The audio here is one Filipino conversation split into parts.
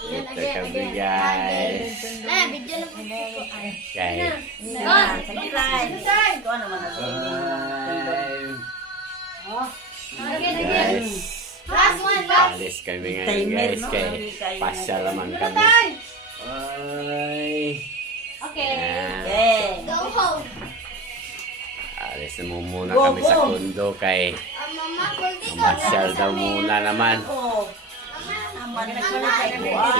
Ito kami guys. Video na po. Guys. Guys. Last one, last. Alis kami ngayon guys. Kaya pasyal naman kami. Ay. Okay. Ayan. Go home. Alis na muna kami sa kondo kay Mama, masyal daw muna naman. Mama.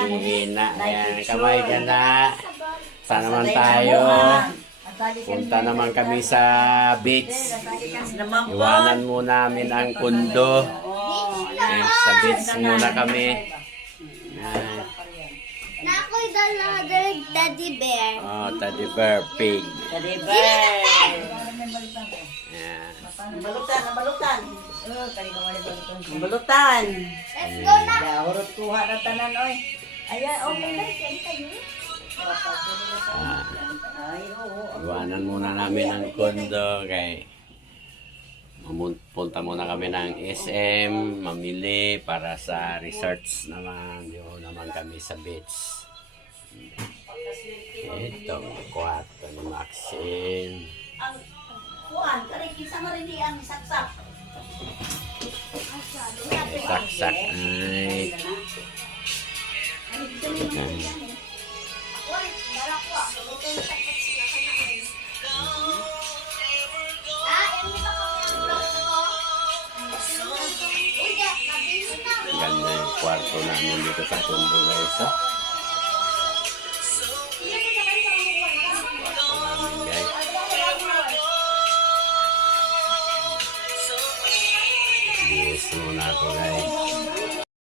Sige na. Ayan, kamay ka na. Saan naman tayo? Punta naman kami sa beach. Iwanan muna namin ang kondo. Ayan, sa beach muna kami. Ayan. Na ako'y dala daddy bear. Oh, teddy bear pig. Teddy bear. Ayan. Balutan, balutan. Balutan. Let's go na. Ya, hurot kuha na tanan oy. Ayan, okay na. Ah, Ay, oo. iwanan muna namin ang kondo kay punta muna kami ng SM, mamili para sa research naman. Yun naman kami sa beach. Ito, kwarto ni Maxine. Ang kuan, kare kinsa man rin ang saksak. Saksak ay. Uy, dala ko ah. Ito yung takot sila ka na. Yan dito kami ang vlog ko. Uy, mabili na. Ang ganda yung kwarto namin dito sa kondo guys. Oh. Kwarto namin guys. Yes muna ako guys.